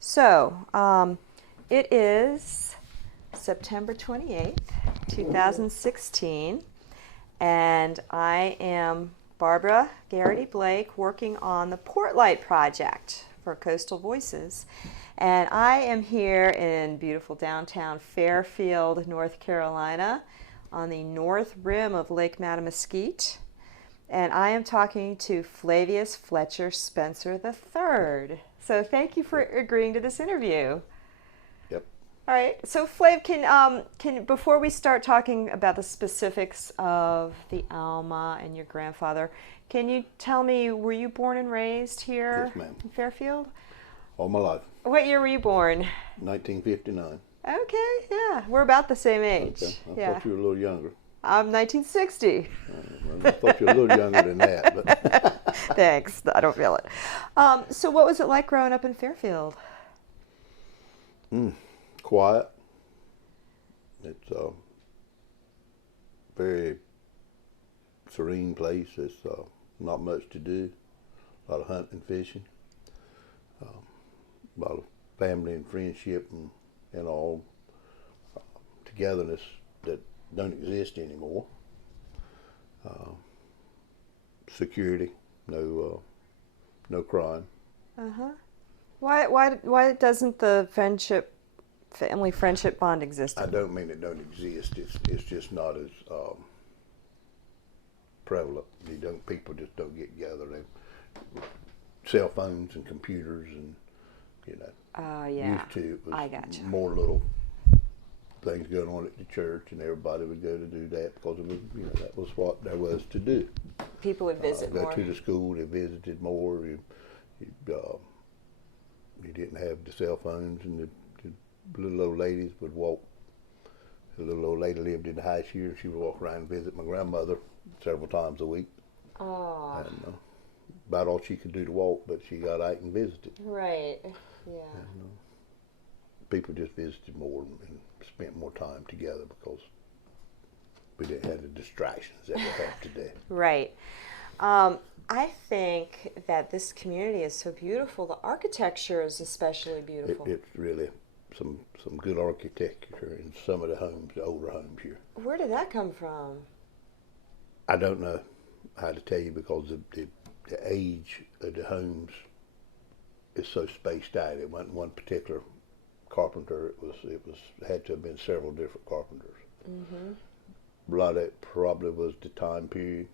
So, it is September 28th, 2016, and I am Barbara Garrity Blake working on the Portlight Project for Coastal Voices. And I am here in beautiful downtown Fairfield, North Carolina, on the north rim of Lake Mattamuskeet. And I am talking to Flavius Fletcher Spencer III. So thank you for agreeing to this interview. Yep. All right. So Flav, can before we start talking about the specifics of the Alma and your grandfather, can you tell me, were you born and raised here Yes, ma'am. in Fairfield? All my life. What year were you born? 1959. Okay, yeah, we're about the same age. Okay. I Yeah, thought you were a little younger. I'm 1960. Well, I thought you were a little younger than that. But Thanks. I don't feel it. So what was it like growing up in Fairfield? quiet. It's a very serene place. It's not much to do. A lot of hunting and fishing. A lot of family and friendship and all togetherness that don't exist anymore. Security, no crime. Uh-huh. Why doesn't the family friendship bond exist? I don't mean it don't exist. It's just not as prevalent. People just don't get together. They cell phones and computers and Yeah. used to it was I gotcha. more little things going on at the church, and everybody would go to do that because it was that was what there was to do. People would visit Go more. to the school. They visited more. You didn't have the cell phones, and the little old ladies would walk. The little old lady lived in the high shear. She would walk around and visit my grandmother several times a week. Oh, And about all she could do to walk, but she got out and visited. right. Yeah. And, people just visited more and spent more time together because we didn't have the distractions that we have today. Right. I think that this community is so beautiful. The architecture is especially beautiful. It's really some good architecture in some of the homes, the older homes here. Where did that come from? I don't know how to tell you because the age of the homes is so spaced out. It wasn't one particular carpenter. It had to have been several different carpenters. Mm-hmm. A lot of it probably was the time period.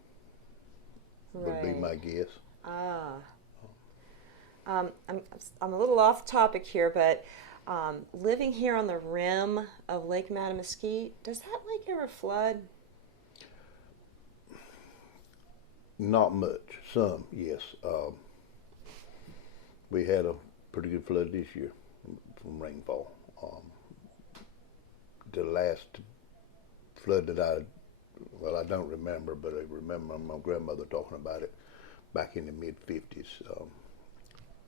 Would be Right. my guess. Ah. I'm a little off topic here, but living here on the rim of Lake Mattamuskeet, does that lake ever flood? Not much. Some, yes. We had a pretty good flood this year from rainfall. The last flood that I don't remember, but I remember my grandmother talking about it back in the mid-50s.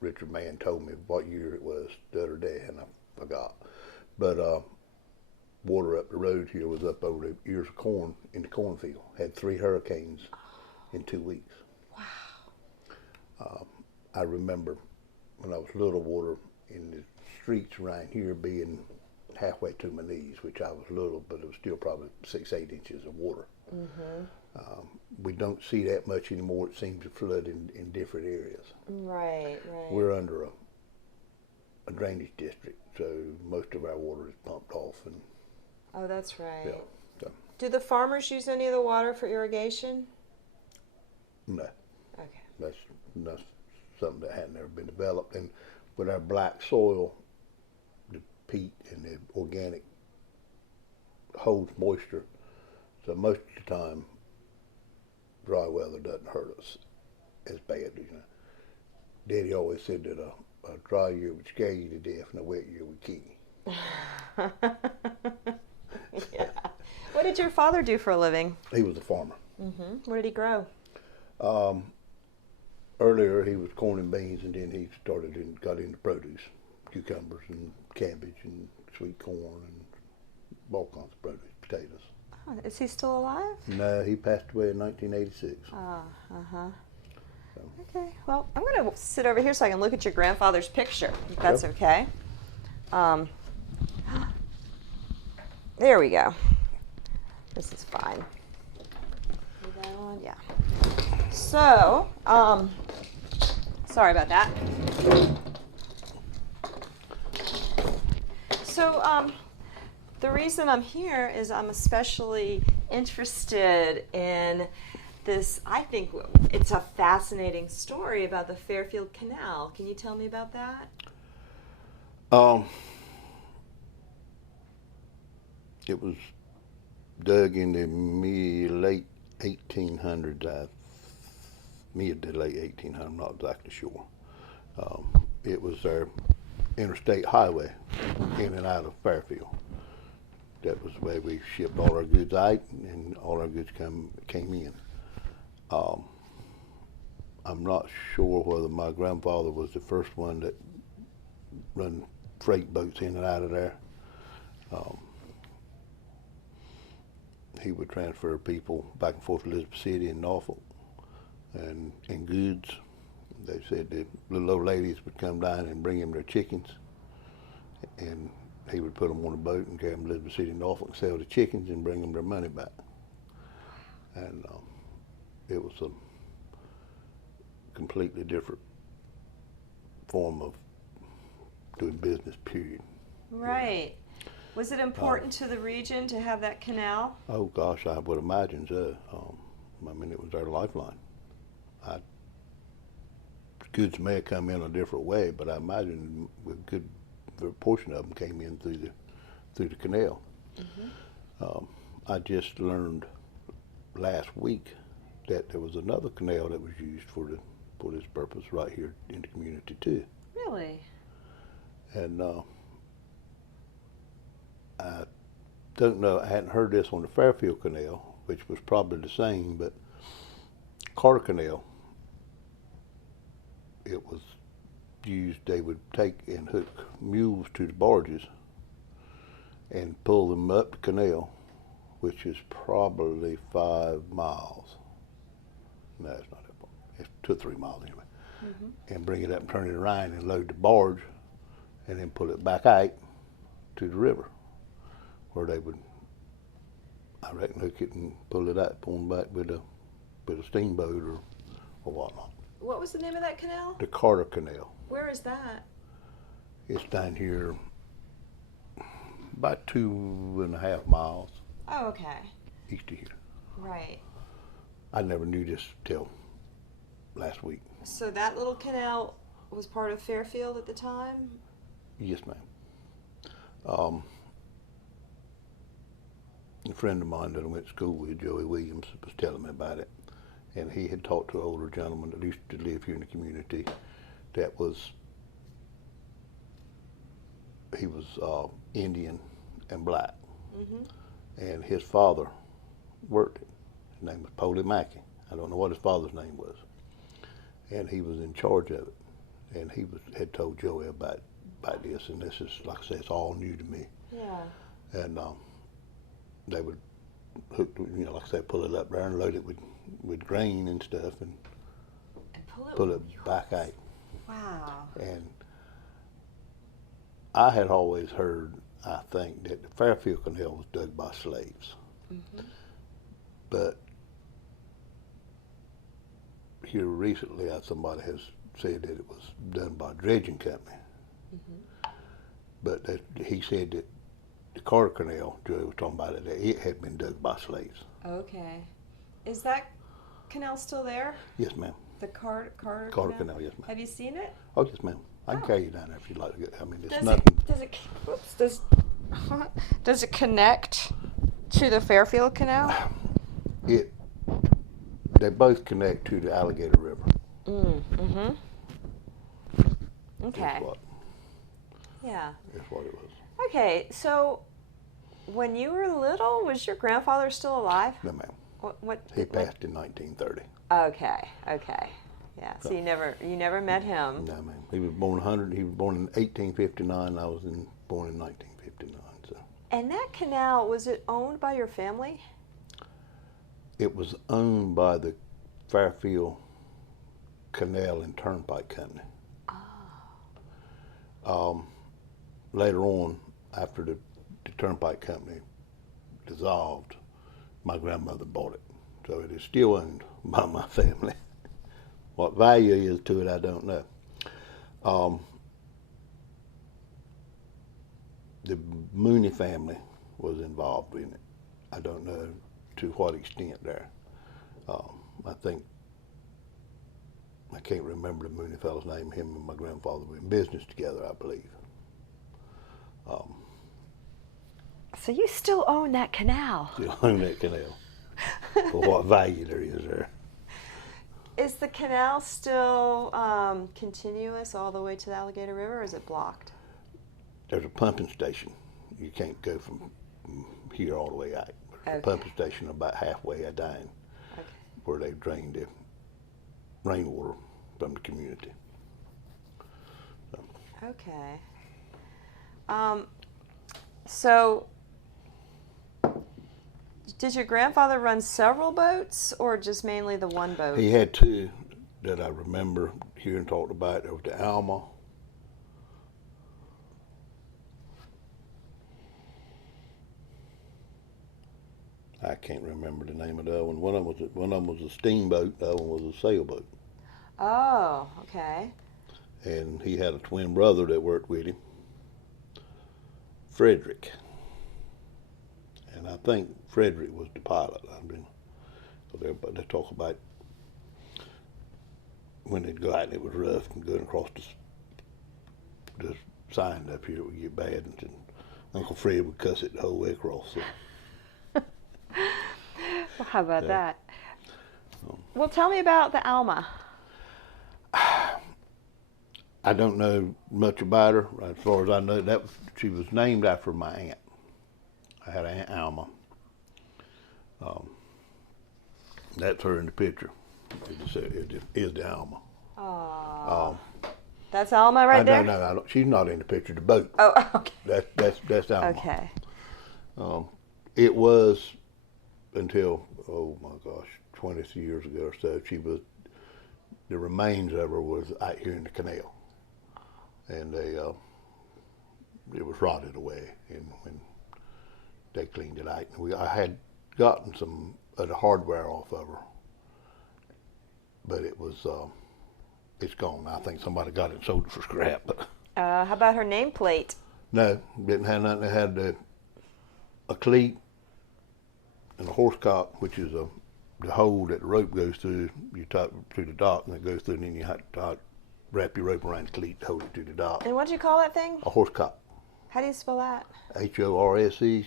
Richard Mann told me what year it was the other day, and I forgot. But water up the road here was up over the ears of corn in the cornfield. Had 3 hurricanes in 2 weeks. Wow. I remember when I was little, water in the streets around here being halfway to my knees, which I was little, but it was still probably 6-8 inches of water. Mm-hmm. We don't see that much anymore. It seems to flood in different areas. Right, right. We're under a drainage district, so most of our water is pumped off. And Oh, that's right. yeah, so, Do the farmers use any of the water for irrigation? no, Okay. that's something that had never been developed. And with our black soil, the peat and the organic holds moisture, so most of the time dry weather doesn't hurt us as bad. Daddy always said that a dry year would scare you to death and a wet year would kill you. Yeah. What did your father do for a living? He was a farmer. Mm-hmm. What did he grow? Earlier he was corn and beans, and then he got into produce, cucumbers and cabbage and sweet corn and all kinds of produce, potatoes. Oh, is he still alive? No, he passed away in 1986. Ah, uh-huh. So, Okay, well, I'm going to sit over here so I can look at your grandfather's picture, if that's okay. There we go. This is fine. Put that on, yeah. So, sorry about that. So, the reason I'm here is I'm especially interested in this. I think it's a fascinating story about the Fairfield Canal. Can you tell me about that? It was dug in the late 1800s, mid to late 1800s, I'm not exactly sure. It was their interstate highway in and out of Fairfield. That was the way we shipped all our goods out, and all our goods came in. I'm not sure whether my grandfather was the first one that run freight boats in and out of there. He would transfer people back and forth to Elizabeth City and Norfolk and goods. They said the little old ladies would come down and bring him their chickens, and he would put them on a boat and carry them to Elizabeth City and Norfolk and sell the chickens and bring them their money back. And it was a completely different form of doing business, period. Right. Was it important to the region to have that canal? Oh gosh, I would imagine so. I mean, it was their lifeline. Goods may have come in a different way, but I imagine a good portion of them came in through the canal. Mm-hmm. I just learned last week that there was another canal that was used for this purpose right here in the community too. Really? And I don't know, I hadn't heard this on the Fairfield Canal, which was probably the same, but Carter Canal, it was used, they would take and hook mules to the barges and pull them up the canal, which is probably 5 miles. No, it's not that far. It's 2 or 3 miles anyway. Mm-hmm. And bring it up and turn it around and load the barge and then pull it back out to the river, where they would, I reckon, hook it and pull it out, pull them back with a steamboat or whatnot. What was the name of that canal? The Carter Canal. Where is that? It's down here about 2.5 miles. Oh, okay. East of here. Right. I never knew this till last week. So that little canal was part of Fairfield at the time? Yes, ma'am. A friend of mine that I went to school with, Joey Williams, was telling me about it. And he had talked to an older gentleman that used to live here in the community he was Indian and black. Mm-hmm. And his father worked it. His name was Poley Mackey. I don't know what his father's name was. And he was in charge of it. And he had told Joey about this, and this is, like I said, it's all new to me. Yeah. And they would hook, like I said, pull it up there and load it with grain and stuff, and pull it back out. Wow. And I had always heard, I think, that the Fairfield Canal was dug by slaves. Mm-hmm. But here recently, somebody has said that it was done by a dredging company. Mm-hmm. But he said that the Carter Canal, Joey was talking about it, that it had been dug by slaves. Okay. Is that canal still there? Yes, ma'am. The Carter Canal, yes, ma'am. Have you seen it? Oh, yes, ma'am. I can carry you down there if you'd like to get. I mean, Does nothing. Does it connect to the Fairfield Canal? They both connect to the Alligator River. Mm-hmm. Okay. Yeah. That's what it was. Okay, so when you were little, was your grandfather still alive? No, ma'am. What he passed in 1930. Okay. Yeah. So you never met him. No, ma'am. He was born in 1859. I was born in 1959. So. And that canal, was it owned by your family? It was owned by the Fairfield Canal and Turnpike Company. Later on, after the Turnpike Company dissolved, my grandmother bought it. So it is still owned by my family. What value is to it, I don't know. The Mooney family was involved in it. I don't know to what extent there. I think, I can't remember the Mooney fellow's name. Him and my grandfather were in business together, I believe. So you still own that canal? Still own that canal. For what value there is there. Is the canal still continuous all the way to the Alligator River, or is it blocked? There's a pumping station. You can't go from here all the way out. There's a pumping station about halfway down, where they drain the rainwater from the community. So. Okay. So, did your grandfather run several boats, or just mainly the one boat? He had two that I remember hearing talked about. There was the Alma. I can't remember the name of the other one. One of them was a steamboat. The other one was a sailboat. Oh, okay. And he had a twin brother that worked with him, Frederick. And I think Frederick was the pilot. But they talk about when they'd go out and it was rough and going across the sign up here, it would get bad, and Uncle Fred would cuss it the whole way across. So. Well, how about that? Well, tell me about the Alma. I don't know much about her. As far as I know, she was named after my aunt. I had an Aunt Alma. That's her in the picture. It is the Alma. Oh. That's Alma right there? No, she's not in the picture. The boat. Oh, okay. That's Alma. Okay. It was until, oh my gosh, 20 years ago or so. The remains of her was out here in the canal, and it was rotted away. And when they cleaned it out, I had gotten some of the hardware off of her, but it's gone. I think somebody got it and sold it for scrap. How about her nameplate? No, didn't have nothing. It had a cleat and a horse cock, which is the hole that the rope goes through. You tie through the dock, and it goes through, and then you have to wrap your rope around the cleat to hold it to the dock. And what do you call that thing? A horse cock. How do you spell that? HORSECOCK,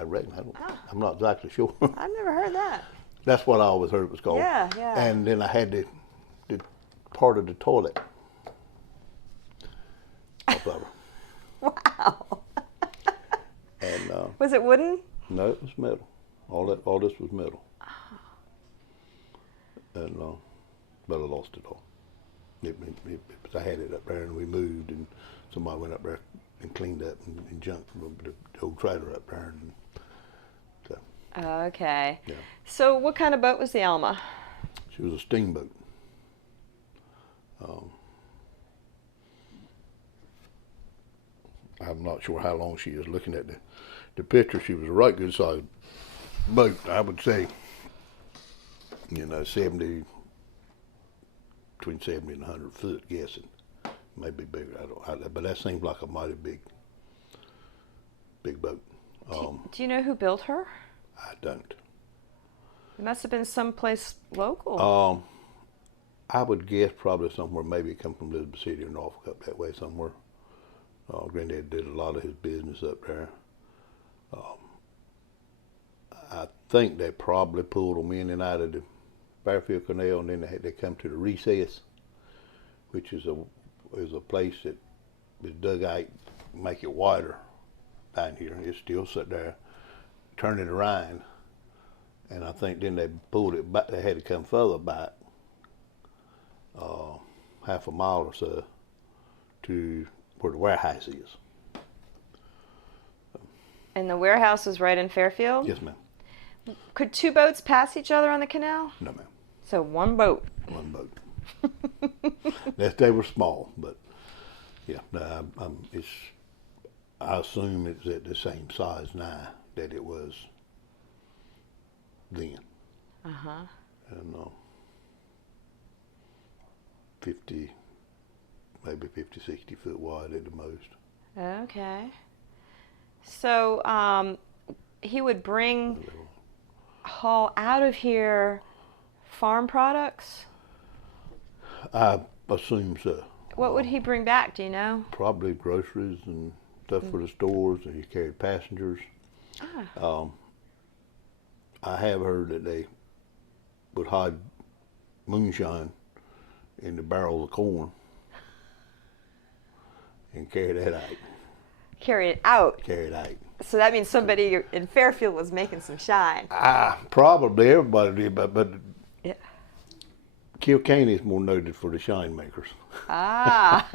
I reckon. I'm not exactly sure. I've never heard that. That's what I always heard it was called. Yeah. And then I had the part of the toilet off of her. Wow. And was it wooden? no, it was metal. All this was metal. And but I lost it all. I had it up there, and we moved, and somebody went up there and cleaned up and junked the old trailer up there. And so. Okay. Yeah. So what kind of boat was the Alma? She was a steamboat. I'm not sure how long she is. Looking at the picture, she was a right good sized boat. I would say, 70, between 70 and 100 foot, guessing. Maybe bigger. But that seems like a mighty big boat. Do you know who built her? I don't. It must have been someplace local. I would guess probably somewhere, maybe it come from Elizabeth City or Norfolk up that way somewhere. Granddad did a lot of his business up there. I think they probably pulled them in and out of the Fairfield Canal, and then they come to the recess, which is a place that was dug out, make it wider down here. It's still sit there, turn it around, and I think then they pulled it back. They had to come further back, half a mile or so, to where the warehouse is. And the warehouse is right in Fairfield? Yes, ma'am. Could two boats pass each other on the canal? No, ma'am. So one boat. One boat. They were small, but yeah, no, I assume it's at the same size now that it was then. Uh-huh. And 50, maybe 50, 60 foot wide at the most. Okay. So he would haul out of here farm products? I assume so. What would he bring back, do you know? Probably groceries and stuff for the stores, and he carried passengers. Ah. I have heard that they would hide moonshine in the barrels of corn and carry that out. Carry it out. Carry it out. So that means somebody in Fairfield was making some shine. Probably everybody did, but Yeah. Kilkenny is more noted for the shine makers. Ah.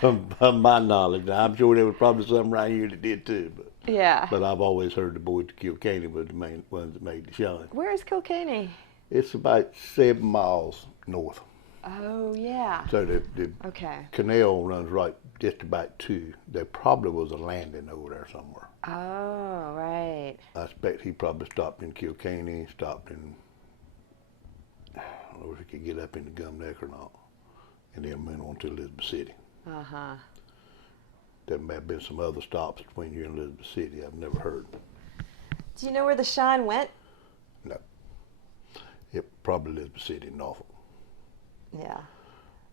from my knowledge. Now, I'm sure there was probably some right here that did too, but Yeah. but I've always heard the boys at Kilkenny were the main ones that made the shine. Where is Kilkenny? It's about 7 miles north. Oh, yeah. So the Okay. canal runs right just about to. There probably was a landing over there somewhere. Oh, right. I expect he probably stopped in Kilkenny, stopped in, I don't know if he could get up into Gum Neck or not, and then went on to Elizabeth City. Uh-huh. There may have been some other stops between here and Elizabeth City I've never heard. Do you know where the shine went? No. It probably Elizabeth City and Norfolk. Yeah.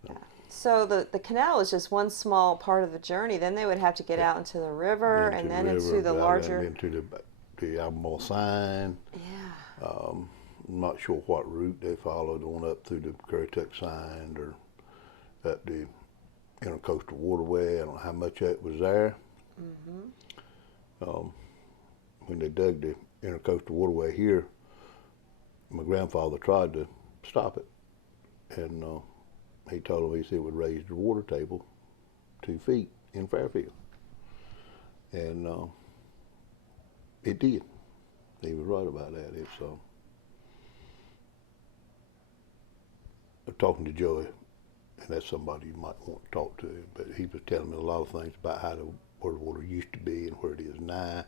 Yeah. So the canal is just one small part of the journey. Then they would have to get out into the river and then into the larger. And into the Alma sign. Yeah. I'm not sure what route they followed on up through the Currituck sign or up the Intercoastal Waterway. I don't know how much of it was there. Mm-hmm. When they dug the Intercoastal Waterway here, my grandfather tried to stop it, and he told him, he said it would raise the water table 2 feet in Fairfield, and it did. He was right about that. It's talking to Joey, and that's somebody you might want to talk to, but he was telling me a lot of things about where the water used to be and where it is now.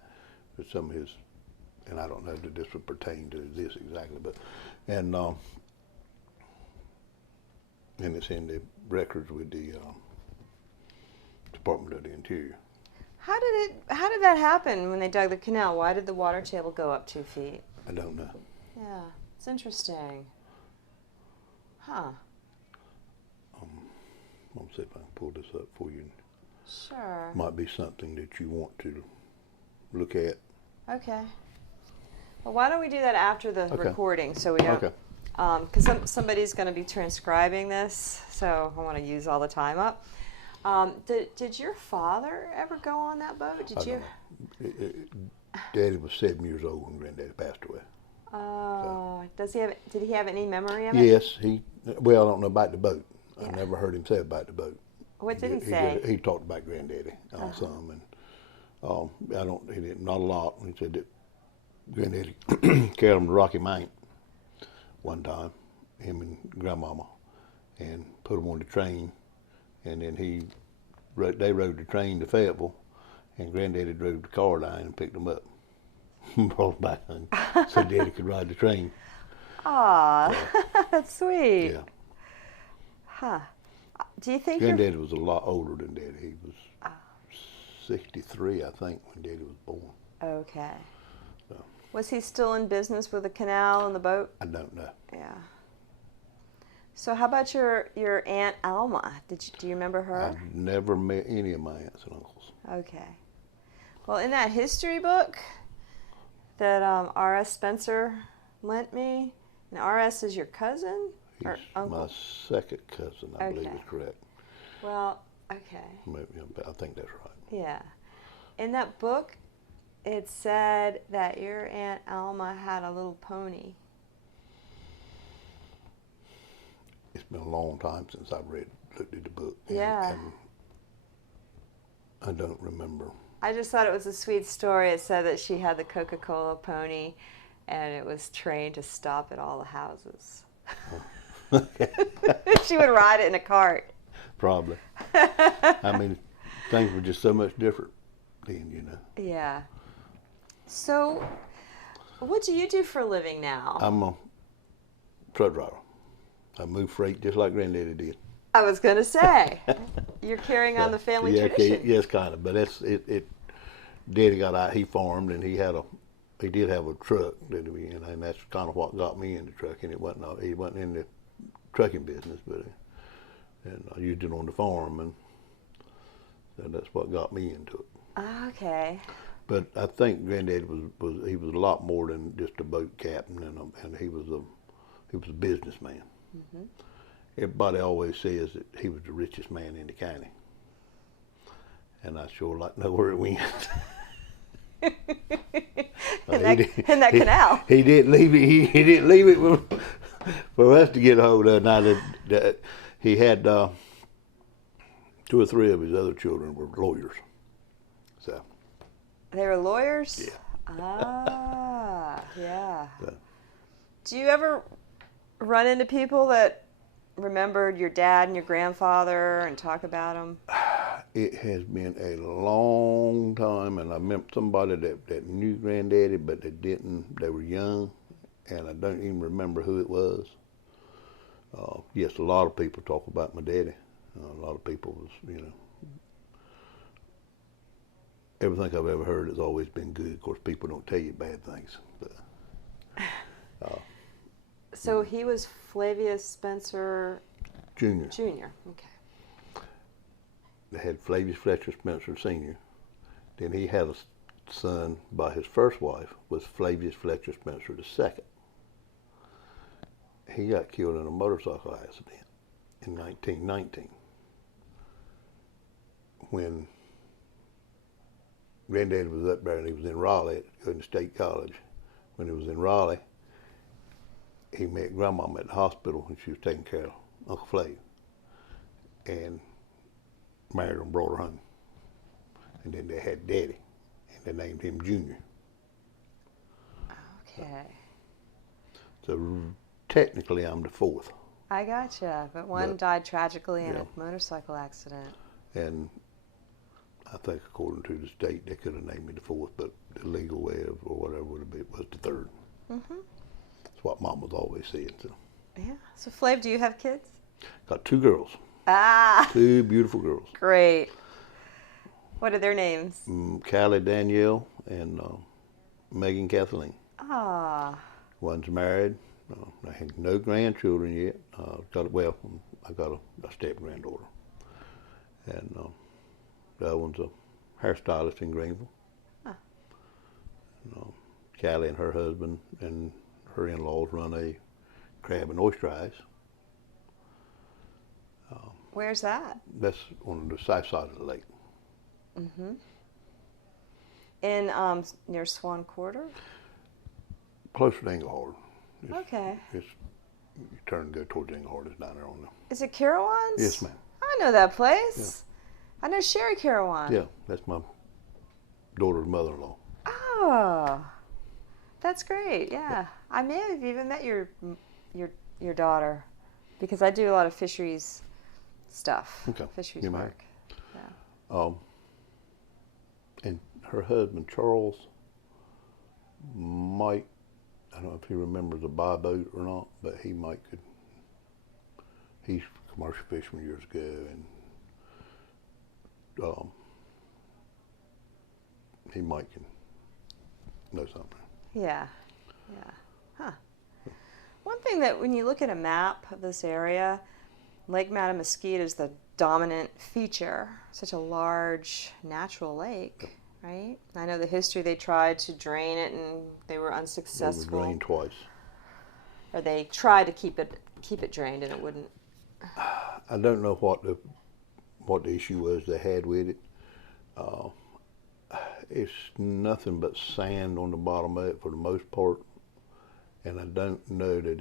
But some of his, and I don't know that this would pertain to this exactly, but and it's in the records with the Department of the Interior. How did that happen when they dug the canal? Why did the water table go up 2 feet? I don't know. Yeah, it's interesting. Huh. I'll see if I can pull this up for you. Sure. Might be something that you want to look at. Okay. Well, why don't we do that after the recording, so we don't. Okay. Because somebody's going to be transcribing this, so I want to use all the time up. Did your father ever go on that boat? Did you? Daddy was 7 years old when Granddaddy passed away. Oh, so. Did he have any memory of it? Yes, well, I don't know about the boat. Yeah. I never heard him say about the boat. What did he say? He talked about Granddaddy some, and he didn't, not a lot. He said that Granddaddy carried him to Rocky Mount one time, him and Grandmama, and put him on the train, and then they rode the train to Fayetteville, and Granddaddy drove the car line and picked them up, brought them back home, so Daddy could ride the train. Aw, that's sweet. Yeah. Huh. Do you think Granddaddy was a lot older than Daddy. He was 63, I think, when Daddy was born. Okay. So. Was he still in business with the canal and the boat? I don't know. Yeah. So how about your Aunt Alma? Do you remember her? I've never met any of my aunts and uncles. Okay. Well, in that history book that R.S. Spencer lent me, and R.S. is your cousin? Or He's uncle? my second cousin, I believe is correct. Well, okay. Maybe, I think that's right. Yeah. In that book, it said that your Aunt Alma had a little pony. It's been a long time since I've looked at the book. Yeah. And I don't remember. I just thought it was a sweet story. It said that she had the Coca-Cola pony, and it was trained to stop at all the houses. She would ride it in a cart. Probably. I mean, things were just so much different then, you know. Yeah. So, what do you do for a living now? I'm a truck driver. I move freight just like Granddaddy did. I was going to say, you're carrying on the family tradition. Yes, kind of. But Daddy got out. He farmed, and he did have a truck that he in, and that's kind of what got me into trucking. He wasn't in the trucking business, but and I used it on the farm, and so that's what got me into it. Okay. But I think Granddad was a lot more than just a boat captain, and he was a businessman. Mm-hmm. Everybody always says that he was the richest man in the county, and I sure like to know where it went. in that canal. He didn't leave it. He didn't leave it for us to get a hold of. Now that he had 2 or 3 of his other children were lawyers. So they were lawyers. Yeah. Ah, yeah. So, do you ever run into people that remembered your dad and your grandfather and talk about them? It has been a long time, and I remember somebody that knew Granddaddy, but they were young, and I don't even remember who it was. Yes, a lot of people talk about my daddy. A lot of people everything I've ever heard has always been good. Of course, people don't tell you bad things. But, so he was Flavius Spencer Jr. Jr. Okay. They had Flavius Fletcher Spencer Sr. Then he had a son by his first wife, was Flavius Fletcher Spencer II. He got killed in a motorcycle accident in 1919 when Granddad was up there and he was in Raleigh going to State College. When he was in Raleigh, he met Grandmama at the hospital and she was taking care of Uncle Flav. And married her and brought her home. And then they had Daddy, and they named him Junior. Okay. So technically I'm the 4th. I gotcha, but one died tragically in a motorcycle accident. And I think according to the state, they could have named me the 4th, but the legal way or whatever would have been was the 3rd. Mm-hmm. That's what Mom was always saying. So. Yeah. So Flav, do you have kids? Got 2 girls. Ah. 2 beautiful girls. Great. What are their names? Callie Danielle and Megan Kathleen. Ah. One's married. I have no grandchildren yet. I got a step-granddaughter. And the other one's a hairstylist in Greenville. Ah. And, Callie and her husband and her in-laws run a crab and oyster ice. Where's that? That's on the south side of the lake. Mm-hmm. In near Swan Quarter? Closer to Englehart. Okay. You turn and go towards Englehart. It's down there on the... Is it Carawan's? Yes, ma'am. I know that place. Yeah. I know Sherry Carawan. Yeah, that's my daughter's mother-in-law. Oh, that's great. Yeah, I may have even met your daughter because I do a lot of fisheries stuff. Okay. Fisheries work. Yeah. And her husband Charles might, I don't know if he remembers a buy boat or not, but he's a commercial fisherman years ago, and he might can know something. Yeah. Huh. One thing that when you look at a map of this area, Lake Mattamuskeet is the dominant feature. Such a large natural lake, right? I know the history, they tried to drain it and they were unsuccessful. It was drained twice. Or they tried to keep it drained and it wouldn't. I don't know what the issue was they had with it. It's nothing but sand on the bottom of it for the most part, and I don't know that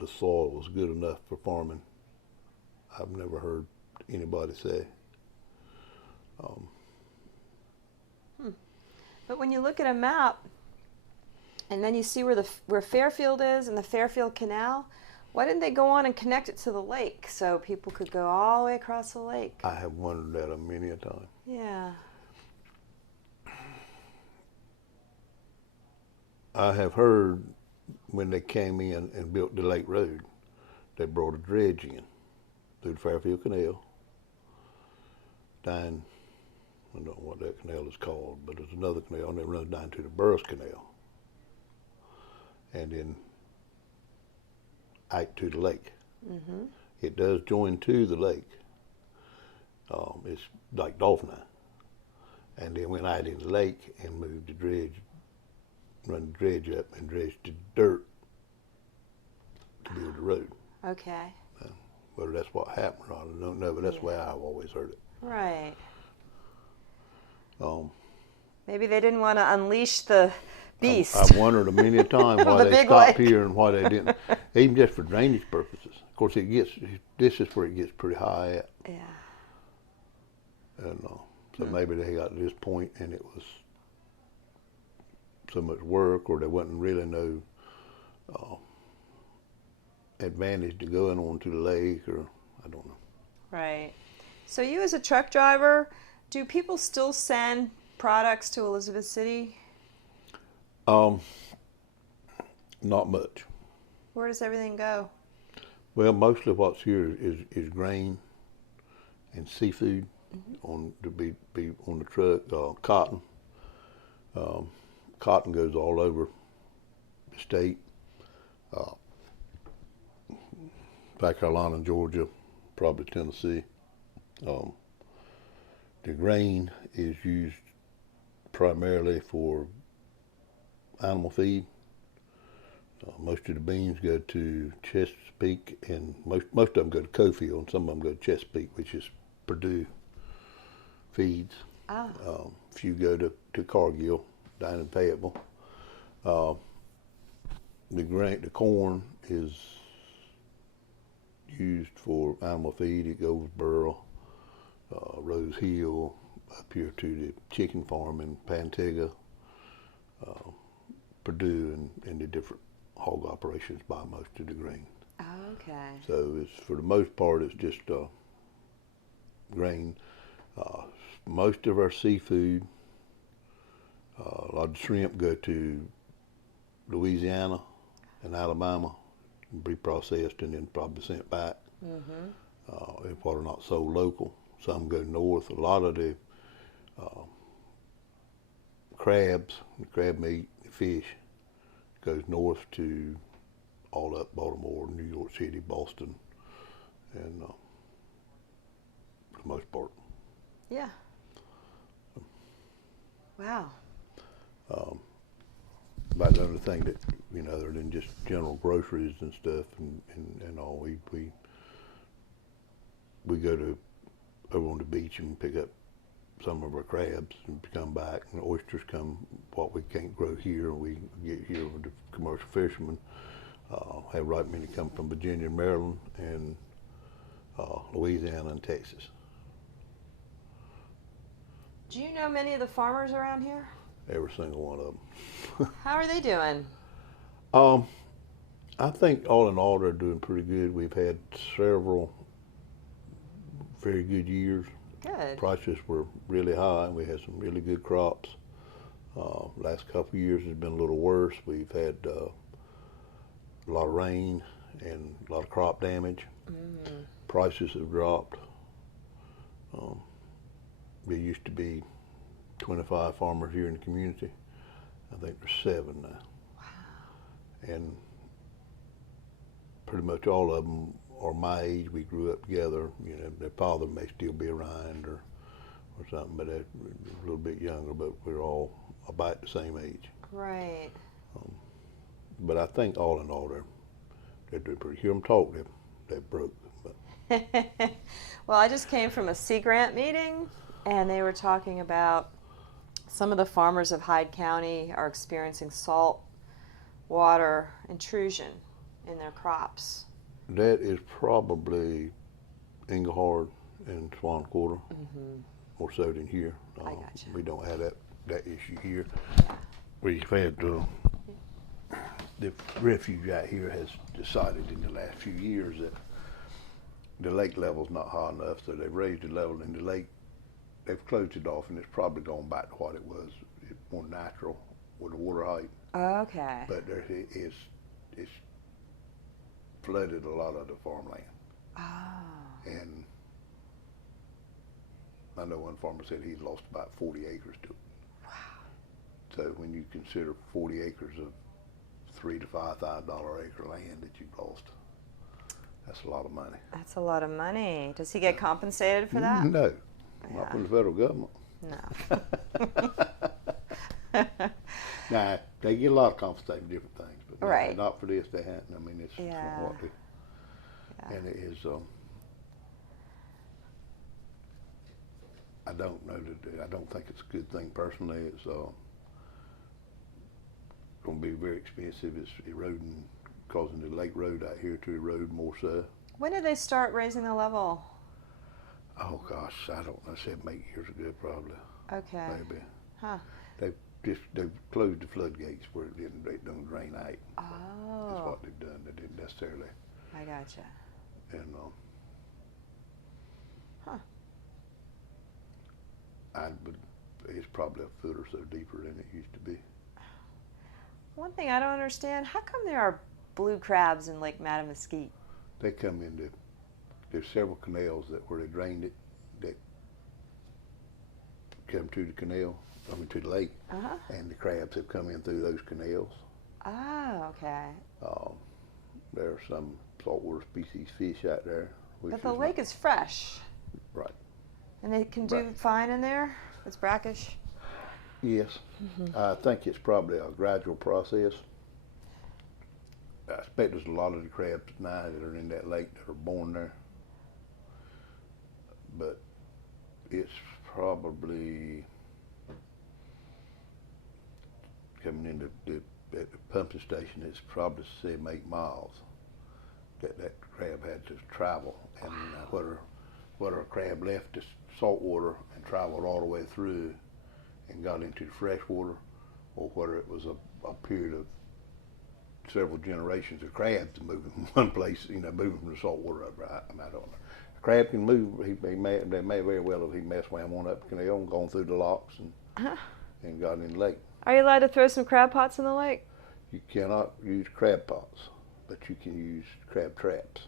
the soil was good enough for farming. I've never heard anybody say. But when you look at a map And then you see where Fairfield is and the Fairfield Canal. Why didn't they go on and connect it to the lake so people could go all the way across the lake? I have wondered that many a time. Yeah. I have heard when they came in and built the lake road, they brought a dredge in through the Fairfield Canal, down, I don't know what that canal is called, but there's another canal, and it runs down to the Burris Canal, and then out to the lake. Mm-hmm. It does join to the lake. It's like Dolphin Eye. And then went out in the lake and moved the dredge, run the dredge up and dredged the dirt to build the road. Okay. Whether that's what happened or not, I don't know, but that's the way I've always heard it. Right. Um, Maybe they didn't want to unleash the beast. I've wondered a many a time why The they big stopped lake. here and why they didn't, even just for drainage purposes. Of course, this is where it gets pretty high at. Yeah. And so maybe they got to this point and it was so much work, or there wasn't really no advantage to going onto the lake, or I don't know. Right. So you as a truck driver, do people still send products to Elizabeth City? Not much. Where does everything go? Well, mostly what's here is grain and seafood on to be on the truck. Cotton. Cotton goes all over the state. South Carolina, Georgia, probably Tennessee. The grain is used primarily for animal feed. Most of the beans go to Chesapeake, and most of them go to Cofield, and some of them go to Chesapeake, which is Purdue feeds. Ah. A few go to Cargill down in Fayetteville. The corn is used for animal feed. It goes Burl, Rose Hill, up here to the chicken farm in Pantega, Purdue, and the different hog operations buy most of the grain. Okay. So it's, for the most part, it's just grain. Most of our seafood, a lot of shrimp go to Louisiana and Alabama, and be processed and then probably sent back. Mm-hmm. If what are not sold local. Some go north. A lot of the crabs, the crab meat, the fish goes north to all up Baltimore, New York City, Boston, and for the most part. Yeah. Wow. About the other thing that, other than just general groceries and stuff and all, we go to over on the beach and pick up some of our crabs and come back, and oysters come, what we can't grow here, we get here with the commercial fishermen. Have right many come from Virginia and Maryland and Louisiana and Texas. Do you know many of the farmers around here? Every single one of them. How are they doing? I think all in all they're doing pretty good. We've had several very good years. Good. Prices were really high. We had some really good crops. Last couple of years has been a little worse. We've had a lot of rain and a lot of crop damage. Mm. Prices have dropped. There used to be 25 farmers here in the community. I think there's 7 now. Wow. And pretty much all of them are my age. We grew up together. Their father may still be around or something, but they're a little bit younger, but we're all about the same age. Right. But I think all in all, they're doing pretty. Hear them talk, they're broke. But. Well, I just came from a Sea Grant meeting, and they were talking about some of the farmers of Hyde County are experiencing salt water intrusion in their crops. That is probably Englehart and Swan Quarter, more so than here. I gotcha. We don't have that issue here. Yeah. We've had the refuge out here has decided in the last few years that the lake level's not high enough, so they've raised the level in the lake. They've closed it off, and it's probably gone back to what it was, more natural with the water height. Okay. But it's flooded a lot of the farmland. Oh. And I know one farmer said he's lost about 40 acres to it. Wow. So when you consider 40 acres of $3,000 to $5,000 acre land that you've lost, that's a lot of money. That's a lot of money. Does he get compensated for that? No, Yeah. not from the federal government. No. Nah, they get a lot of compensation for different things, but Right. not for this. They hadn't. I mean, it's Yeah. what they, Yeah. and it is. I don't know that. I don't think it's a good thing personally. It's going to be very expensive. It's eroding, causing the lake road out here to erode more so. When did they start raising the level? Oh gosh, I don't know. 7, 8 years ago, probably. Okay. Maybe. Huh. They've closed the floodgates where it don't drain out. Oh. That's what they've done. They didn't necessarily. I gotcha. And Huh. but it's probably a foot or so deeper than it used to be. One thing I don't understand, how come there are blue crabs in Lake Mattamuskeet? They come into, there's several canals where they drained it that come to the canal, I mean to the lake, and the crabs have come in through those canals. Oh, okay. There are some saltwater species fish out there. But the lake is fresh. Right. And they can do fine in there? It's brackish? Yes. I think it's probably a gradual process. I expect there's a lot of the crabs now that are in that lake that are born there. But it's probably coming into at the pumping station, it's probably 7, 8 miles that crab had to travel. And whether a crab left the salt water and traveled all the way through and got into the fresh water, or whether it was a period of several generations of crabs moving from one place, moving from the salt water up. I don't know. A crab can move. They may very well have swam on up the canal and gone through the locks and got in the lake. Are you allowed to throw some crab pots in the lake? You cannot use crab pots, but you can use crab traps.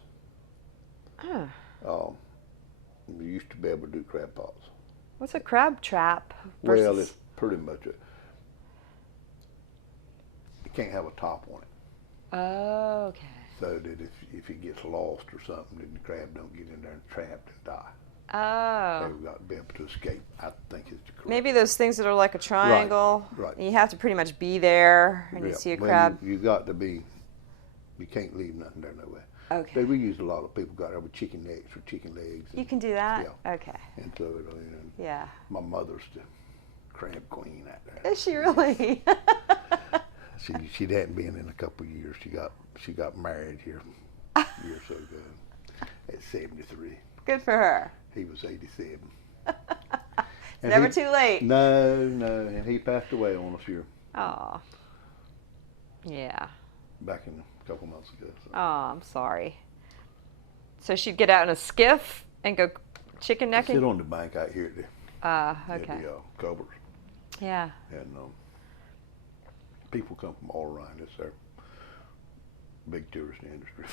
You used to be able to do crab pots. What's a crab trap? Well, it's pretty much it can't have a top on it. Oh, okay. So that if it gets lost or something, then the crab don't get in there and trapped and die. Oh. They've got to be able to escape. I think it's correct. Maybe those things that are like a triangle. Right. You have to pretty much be there and you see a crab. You got to be. You can't leave nothing there no way. Okay. We use a lot of people got there with chicken necks or chicken legs. You can do that? Yeah. Okay. And so, yeah. My mother's the crab queen out there. Is she really? She hadn't been in a couple of years. She got married here a year or so ago at 73. Good for her. He was 87. Never too late. No, and he passed away on us here. Oh. Yeah. Back in a couple months ago. So. Oh, I'm sorry. So she'd get out in a skiff and go chicken necking? Sit on the bank out here at okay. the covers. Yeah. And people come from all around. It's our big tourist industry.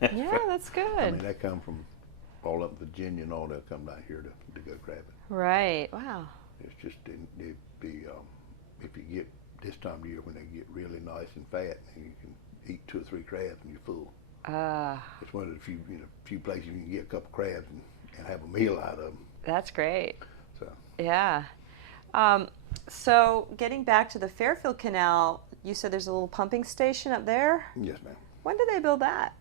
Yeah, that's good. I mean, they come from all up Virginia and all. They'll come down here to go crabbing. Right. Wow. It's just if you get this time of year when they get really nice and fat, and you can eat 2 or 3 crabs and you're full. It's one of the few places you can get a couple crabs and have a meal out of them. That's great. So. Yeah. So getting back to the Fairfield Canal, you said there's a little pumping station up there? Yes, ma'am. When did they build that?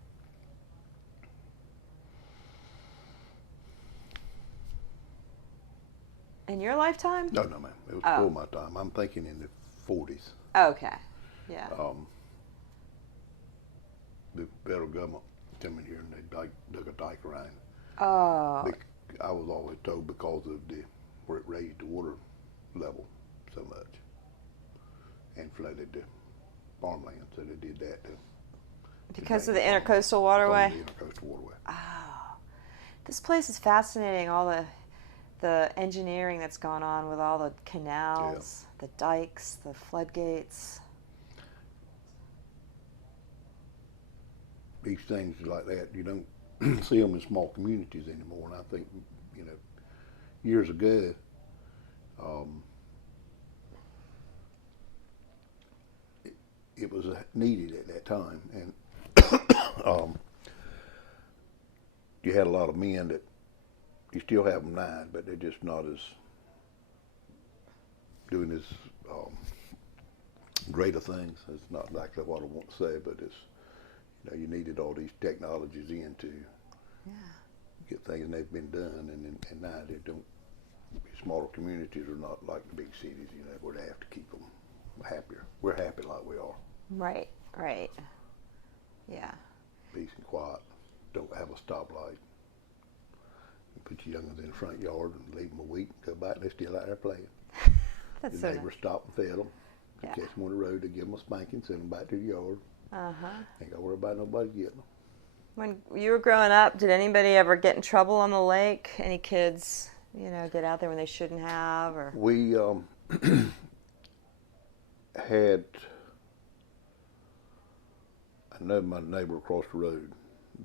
In your lifetime? No, ma'am. It was before my time. I'm thinking in the 40s. Okay. Yeah. The federal government came in here and they dug a dike around. Oh. I was always told because of where it raised the water level so much and flooded farmland, so they did that to Because of the drain intercoastal waterway? the intercoastal waterway. Oh, this place is fascinating. All the engineering that's gone on with all the canals, the dikes, the floodgates. These things like that, you don't see them in small communities anymore. And I think, years ago, it was needed at that time, and you had a lot of men that you still have them now, but they're just not as doing as greater things. It's not exactly what I want to say, but it's you needed all these technologies in to get things, and they've been done, and now they don't. Smaller communities are not like the big cities, where they have to keep them happier. We're happy like we are. Right, right. Yeah. Peace and quiet. Don't have a stoplight. You put your youngins in the front yard and leave them a week, go back, they're still out there playing. That's The so neighbors nice. stop and fed them. Yeah. Catch them on the road, they give them a spanking, send them back to the yard. Uh-huh. Ain't got to worry about nobody getting them. When you were growing up, did anybody ever get in trouble on the lake? Any kids, get out there when they shouldn't have, or? We had, I know my neighbor across the road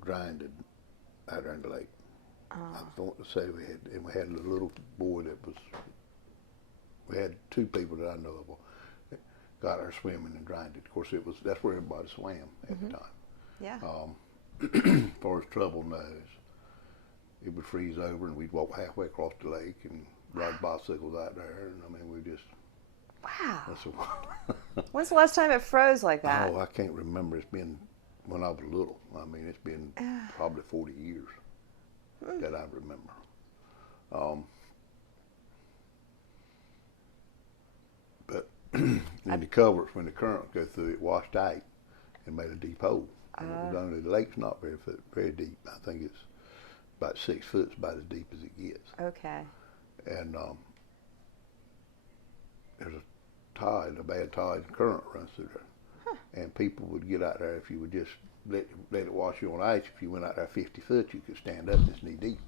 drowned out there in the lake. I want to say we had a little boy we had two people that I know of that got there swimming and drowned. Of course, that's where everybody swam at the time. Yeah. As far as trouble knows, it would freeze over and we'd walk halfway across the lake and ride bicycles out there. And I mean, we just. Wow. When's the last time it froze like that? Oh, I can't remember. It's been when I was little. I mean, it's been probably 40 years that I remember. But when the covers, when the current go through, it washed out and made a deep hole. And it was only, the lake's not very deep. I think it's about 6 foot, it's about as deep as it gets. Okay. And there's a tide, a bad tide, current runs through there. And people would get out there if you would just let it wash you on ice. If you went out there 50 foot, you could stand up and it's knee deep.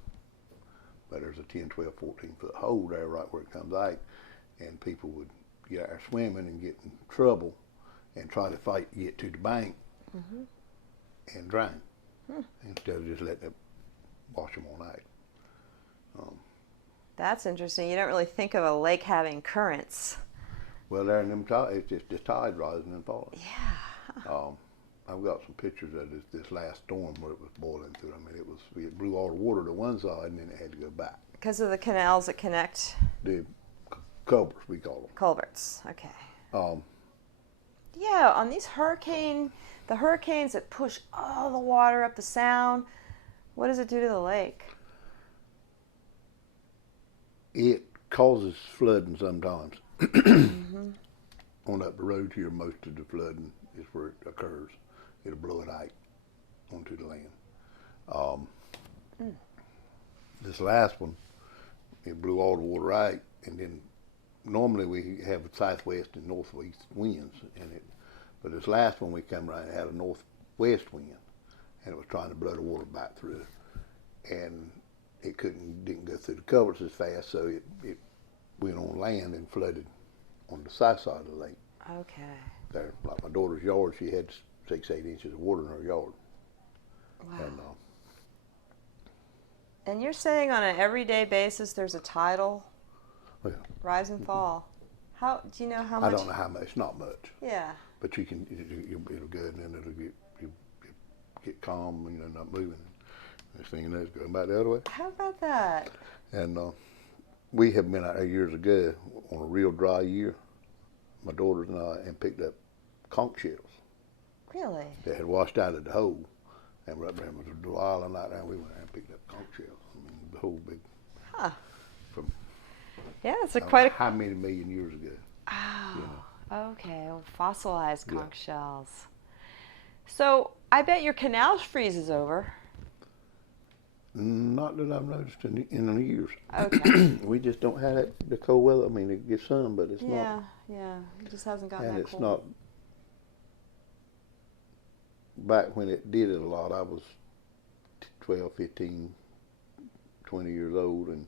But there's a 10, 12, 14 foot hole there right where it comes out, and people would get out there swimming and get in trouble and try to fight to get to the bank and drown instead of just letting it wash them on out. That's interesting. You don't really think of a lake having currents. Well, there in them it's just the tide rising and falling. Yeah. I've got some pictures of this last storm where it was boiling through. I mean, it blew all the water to one side and then it had to go back. Because of the canals that connect. The culverts, we call them. Culverts. Okay. Yeah, on these the hurricanes that push all the water up the sound, what does it do to the lake? It causes flooding sometimes. On up the road here, most of the flooding is where it occurs. It'll blow it out onto the land. This last one, it blew all the water out, and then normally we have southwest and northwest winds in it. But this last one we come around, it had a northwest wind, and it was trying to blow the water back through, and it didn't go through the covers as fast, so it went on land and flooded on the south side of the lake. Okay. There, like my daughter's yard, she had 6-8 inches of water in her yard. Wow. And you're saying on an everyday basis there's a tidal rise and fall. How do you know how much? I don't know how much. Not much. Yeah. But you can. It'll go and then it'll get calm. Not moving. Next thing you know, it's going back the other way. How about that? And we have been out there years ago on a real dry year. My daughters and I, and picked up conch shells. Really? They had washed out of the hole, and right there was a little island out there. And we went there and picked up conch shells. I mean, the whole big. Huh. From. Yeah, it's Quite how many million years ago. Oh, okay. Well, fossilized conch shells. So I bet your canal freezes over. Not that I've noticed in the years. Okay. We just don't have the cold weather. I mean, it gets sun, but it's not. Yeah. It just hasn't gotten And that it's cold. not back when it did it a lot, I was 12, 15, 20 years old, and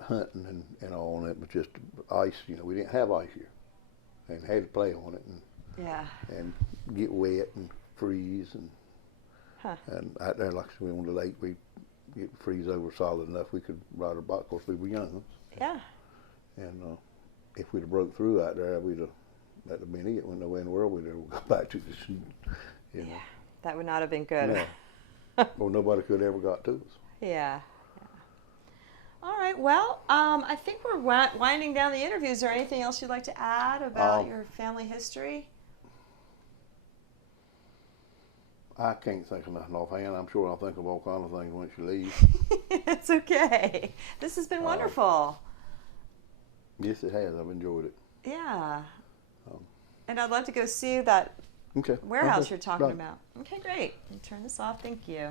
hunting and all, and it was just ice. You know, we didn't have ice here, and had to play on it and get wet and freeze and out there, like I said, on the lake, we get freeze over solid enough we could ride our bike. Of course, we were young. Yeah. And if we'd have broke through out there, that'd have been it. When no way in the world we'd ever go back to this. You know. Yeah, that would not have been good. No. Well, nobody could ever got to us. Yeah. All right. Well, I think we're winding down the interview. Is there anything else you'd like to add about your family history? I can't think of nothing offhand. I'm sure I'll think of all kinds of things once you leave. It's okay. This has been wonderful. Yes, it has. I've enjoyed it. Yeah. And I'd love to go see that warehouse you're talking about. Okay, great. I'll turn this off. Thank you.